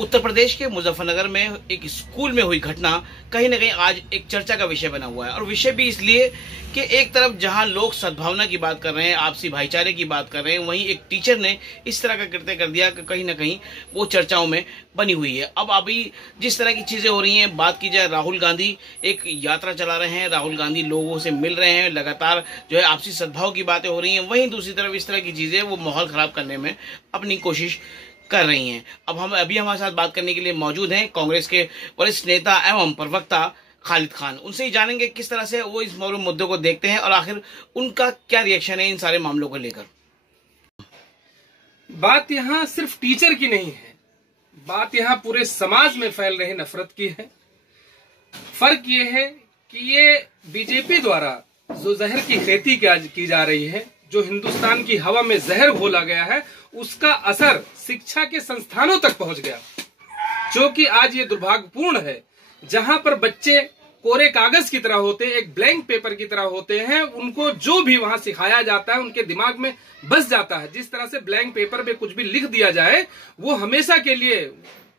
उत्तर प्रदेश के मुजफ्फरनगर में एक स्कूल में हुई घटना कहीं ना कहीं आज एक चर्चा का विषय बना हुआ है। और विषय भी इसलिए कि एक तरफ जहां लोग सद्भावना की बात कर रहे हैं, आपसी भाईचारे की बात कर रहे हैं, वहीं एक टीचर ने इस तरह का कृत्य कर दिया कि कहीं ना कहीं वो चर्चाओं में बनी हुई है। अब अभी जिस तरह की चीजें हो रही हैं, बात की जाए, राहुल गांधी एक यात्रा चला रहे हैं, राहुल गांधी लोगों से मिल रहे हैं, लगातार जो है आपसी सद्भाव की बातें हो रही हैं, वहीं दूसरी तरफ इस तरह की चीजें वो माहौल खराब करने में अपनी कोशिश कर रही हैं। अब हमारे साथ बात करने के लिए मौजूद हैं कांग्रेस के वरिष्ठ नेता एवं प्रवक्ता खालिद खान। उनसे ही जानेंगे किस तरह से वो इस मुद्दों को देखते हैं और आखिर उनका क्या रिएक्शन है इन सारे मामलों को लेकर। बात यहाँ सिर्फ टीचर की नहीं है, बात यहाँ पूरे समाज में फैल रही नफरत की है। फर्क ये है कि ये बीजेपी द्वारा जो जहर की खेती की जा रही है, जो हिंदुस्तान की हवा में जहर घोला गया है, उसका असर शिक्षा के संस्थानों तक पहुंच गया, जो कि आज ये दुर्भाग्यपूर्ण है। जहां पर बच्चे कोरे कागज की तरह होते हैं, एक ब्लैंक पेपर की तरह होते हैं, उनको जो भी वहां सिखाया जाता है उनके दिमाग में बस जाता है। जिस तरह से ब्लैंक पेपर पे कुछ भी लिख दिया जाए वो हमेशा के लिए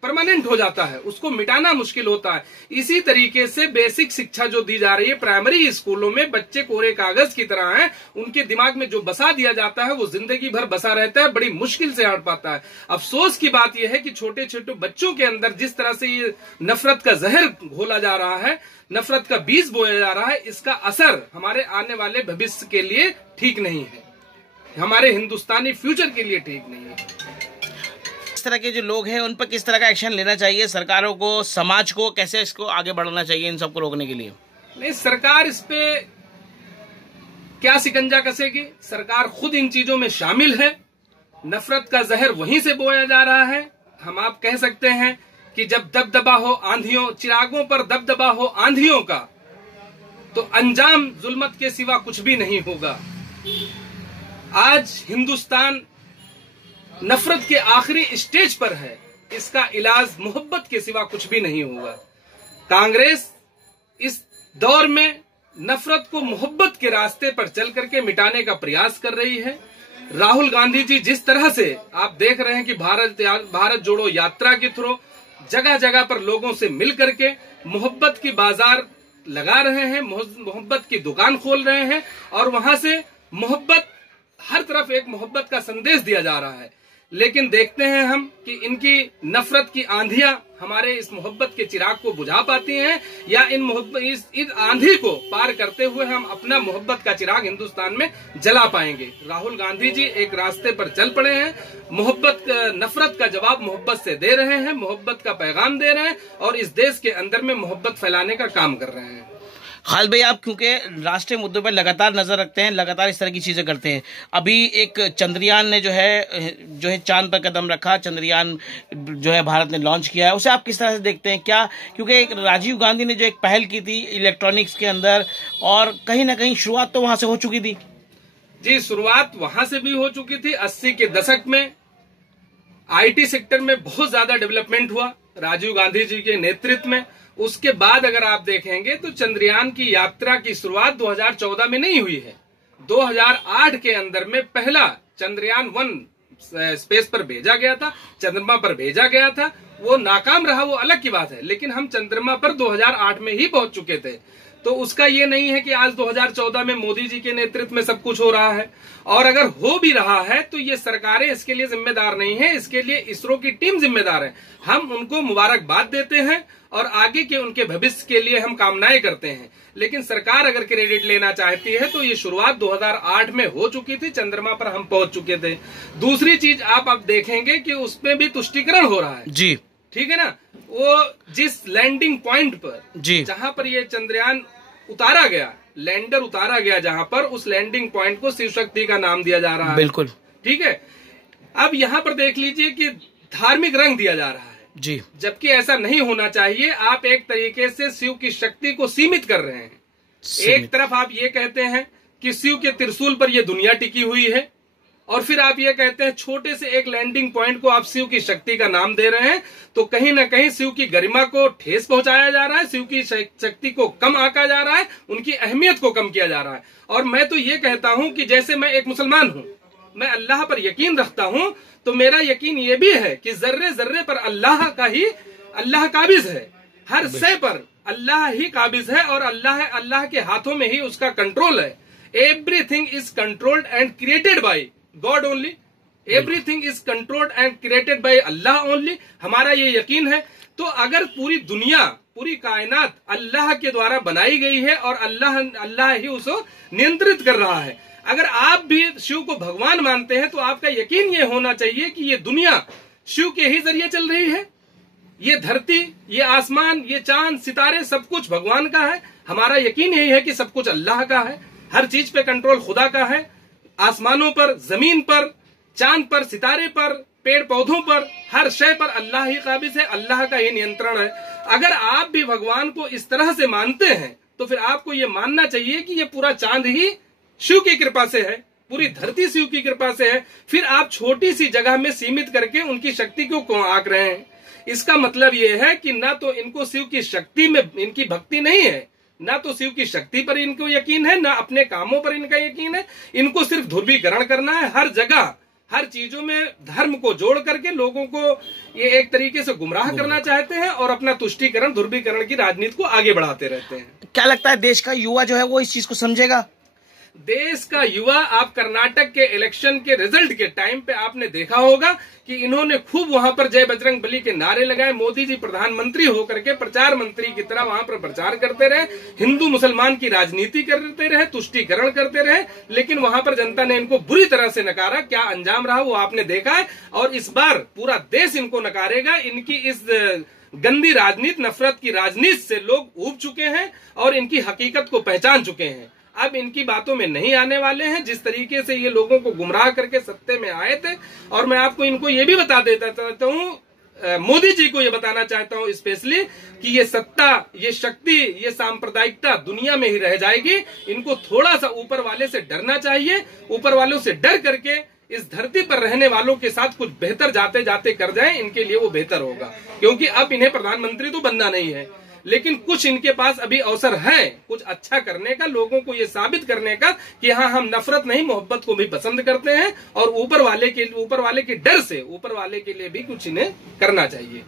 परमानेंट हो जाता है, उसको मिटाना मुश्किल होता है। इसी तरीके से बेसिक शिक्षा जो दी जा रही है प्राइमरी स्कूलों में, बच्चे कोरे कागज की तरह हैं, उनके दिमाग में जो बसा दिया जाता है वो जिंदगी भर बसा रहता है, बड़ी मुश्किल से हट पाता है। अफसोस की बात यह है कि छोटे छोटे बच्चों के अंदर जिस तरह से ये नफरत का जहर घोला जा रहा है, नफरत का बीज बोया जा रहा है, इसका असर हमारे आने वाले भविष्य के लिए ठीक नहीं है, हमारे हिंदुस्तानी फ्यूचर के लिए ठीक नहीं है। इस तरह के जो लोग हैं उन पर किस तरह का एक्शन लेना चाहिए, सरकारों को, समाज को कैसे इसको आगे बढ़ाना चाहिए इन सबको रोकने के लिए? नहीं, सरकार इस पे क्या शिकंजा कसेगी? सरकार खुद इन चीजों में शामिल है, नफरत का जहर वहीं से बोया जा रहा है। हम आप कह सकते हैं कि जब दबदबा हो आंधियों, चिरागों पर दबदबा हो आंधियों का, तो अंजाम जुल्मत के सिवा कुछ भी नहीं होगा। आज हिंदुस्तान नफरत के आखिरी स्टेज पर है, इसका इलाज मोहब्बत के सिवा कुछ भी नहीं होगा। कांग्रेस इस दौर में नफरत को मोहब्बत के रास्ते पर चल करके मिटाने का प्रयास कर रही है। राहुल गांधी जी जिस तरह से आप देख रहे हैं कि भारत जोड़ो यात्रा के थ्रू जगह जगह पर लोगों से मिल करके मोहब्बत की बाजार लगा रहे हैं, मोहब्बत की दुकान खोल रहे हैं, और वहां से मोहब्बत, हर तरफ एक मोहब्बत का संदेश दिया जा रहा है। लेकिन देखते हैं हम कि इनकी नफरत की आंधियां हमारे इस मोहब्बत के चिराग को बुझा पाती हैं, या इस आंधी को पार करते हुए हम अपना मोहब्बत का चिराग हिंदुस्तान में जला पाएंगे। राहुल गांधी जी एक रास्ते पर चल पड़े हैं, नफरत का जवाब मोहब्बत से दे रहे हैं, मोहब्बत का पैगाम दे रहे हैं, और इस देश के अंदर में मोहब्बत फैलाने का काम कर रहे हैं। खालिद भाई, आप क्योंकि राष्ट्रीय मुद्दों पर लगातार नजर रखते हैं, लगातार इस तरह की चीजें करते हैं, अभी एक चंद्रयान ने जो है चांद पर कदम रखा, चंद्रयान जो है भारत ने लॉन्च किया है, उसे आप किस तरह से देखते हैं? क्या क्योंकि एक राजीव गांधी ने जो एक पहल की थी इलेक्ट्रॉनिक्स के अंदर, और कहीं ना कहीं शुरुआत तो वहां से हो चुकी थी। जी, शुरुआत वहां से भी हो चुकी थी। 80 के दशक में IT सेक्टर में बहुत ज्यादा डेवलपमेंट हुआ राजीव गांधी जी के नेतृत्व में। उसके बाद अगर आप देखेंगे तो चंद्रयान की यात्रा की शुरुआत 2014 में नहीं हुई है, 2008 के अंदर में पहला चंद्रयान 1 स्पेस पर भेजा गया था, चंद्रमा पर भेजा गया था। वो नाकाम रहा, वो अलग की बात है, लेकिन हम चंद्रमा पर 2008 में ही पहुंच चुके थे। तो उसका ये नहीं है कि आज 2014 में मोदी जी के नेतृत्व में सब कुछ हो रहा है, और अगर हो भी रहा है तो ये सरकारें इसके लिए जिम्मेदार नहीं है, इसके लिए इसरो की टीम जिम्मेदार है। हम उनको मुबारकबाद देते हैं और आगे के उनके भविष्य के लिए हम कामनाएं करते हैं, लेकिन सरकार अगर क्रेडिट लेना चाहती है तो ये शुरुआत 2008 में हो चुकी थी, चंद्रमा पर हम पहुंच चुके थे। दूसरी चीज आप अब देखेंगे कि उसमें भी तुष्टीकरण हो रहा है। जी, ठीक है ना, वो जिस लैंडिंग पॉइंट पर, जहां पर ये चंद्रयान उतारा गया, लैंडर उतारा गया, जहां पर उस लैंडिंग पॉइंट को शिव शक्ति का नाम दिया जा रहा है। बिल्कुल ठीक है। अब यहां पर देख लीजिए कि धार्मिक रंग दिया जा रहा है जी, जबकि ऐसा नहीं होना चाहिए। आप एक तरीके से शिव की शक्ति को सीमित कर रहे हैं। एक तरफ आप ये कहते हैं कि शिव के त्रिशूल पर यह दुनिया टिकी हुई है, और फिर आप ये कहते हैं छोटे से एक लैंडिंग पॉइंट को आप शिव की शक्ति का नाम दे रहे हैं। तो कहीं ना कहीं शिव की गरिमा को ठेस पहुंचाया जा रहा है, शिव की शक्ति को कम आंका जा रहा है, उनकी अहमियत को कम किया जा रहा है। और मैं तो ये कहता हूं कि जैसे मैं एक मुसलमान हूं, मैं अल्लाह पर यकीन रखता हूं, तो मेरा यकीन ये भी है कि जर्रे जर्रे पर अल्लाह काबिज है। हर शय पर अल्लाह ही काबिज है और अल्लाह के हाथों में ही उसका कंट्रोल है। Everything is controlled and created by God only. Everything is controlled and created by Allah only. हमारा ये यकीन है। तो अगर पूरी दुनिया, पूरी कायनात अल्लाह के द्वारा बनाई गई है और अल्लाह ही उसे नियंत्रित कर रहा है, अगर आप भी शिव को भगवान मानते हैं तो आपका यकीन ये होना चाहिए कि ये दुनिया शिव के ही जरिए चल रही है। ये धरती, ये आसमान, ये चांद, सितारे, सब कुछ भगवान का है। हमारा यकीन यही है कि सब कुछ अल्लाह का है। हर चीज पे कंट्रोल खुदा का है। आसमानों पर, जमीन पर, चांद पर, सितारे पर, पेड़ पौधों पर, हर शय पर अल्लाह ही काबिज है, अल्लाह का ही नियंत्रण है। अगर आप भी भगवान को इस तरह से मानते हैं तो फिर आपको ये मानना चाहिए कि ये पूरा चांद ही शिव की कृपा से है, पूरी धरती शिव की कृपा से है। फिर आप छोटी सी जगह में सीमित करके उनकी शक्ति क्यों आंक रहे हैं? इसका मतलब ये है कि ना तो इनको शिव की शक्ति में इनकी भक्ति नहीं है, ना तो शिव की शक्ति पर इनको यकीन है, ना अपने कामों पर इनका यकीन है। इनको सिर्फ ध्रुवीकरण करना है। हर जगह, हर चीजों में धर्म को जोड़ करके लोगों को ये एक तरीके से गुमराह करना चाहते हैं और अपना तुष्टीकरण, ध्रुवीकरण की राजनीति को आगे बढ़ाते रहते हैं। क्या लगता है देश का युवा जो है वो इस चीज को समझेगा? देश का युवा, आप कर्नाटक के इलेक्शन के रिजल्ट के टाइम पे आपने देखा होगा कि इन्होंने खूब वहां पर जय बजरंग बली के नारे लगाए। मोदी जी प्रधानमंत्री होकर के प्रचार मंत्री की तरह वहां पर प्रचार करते रहे, हिंदू मुसलमान की राजनीति करते रहे, तुष्टीकरण करते रहे, लेकिन वहां पर जनता ने इनको बुरी तरह से नकारा। क्या अंजाम रहा वो आपने देखा है और इस बार पूरा देश इनको नकारेगा। इनकी इस गंदी राजनीति, नफरत की राजनीति से लोग ऊब चुके हैं और इनकी हकीकत को पहचान चुके हैं। अब इनकी बातों में नहीं आने वाले हैं। जिस तरीके से ये लोगों को गुमराह करके सत्ते में आए थे, और मैं आपको इनको ये भी बता देता चाहता हूँ, मोदी जी को ये बताना चाहता हूँ स्पेशली कि ये सत्ता, ये शक्ति, ये सांप्रदायिकता दुनिया में ही रह जाएगी। इनको थोड़ा सा ऊपर वाले से डरना चाहिए। ऊपर वालों से डर करके इस धरती पर रहने वालों के साथ कुछ बेहतर जाते जाते कर जाएं, इनके लिए वो बेहतर होगा। क्योंकि अब इन्हें प्रधानमंत्री तो बनना नहीं है, लेकिन कुछ इनके पास अभी अवसर है कुछ अच्छा करने का, लोगों को ये साबित करने का कि हाँ, हम नफरत नहीं मोहब्बत को भी पसंद करते हैं और ऊपर वाले के डर से ऊपर वाले के लिए भी कुछ इन्हें करना चाहिए।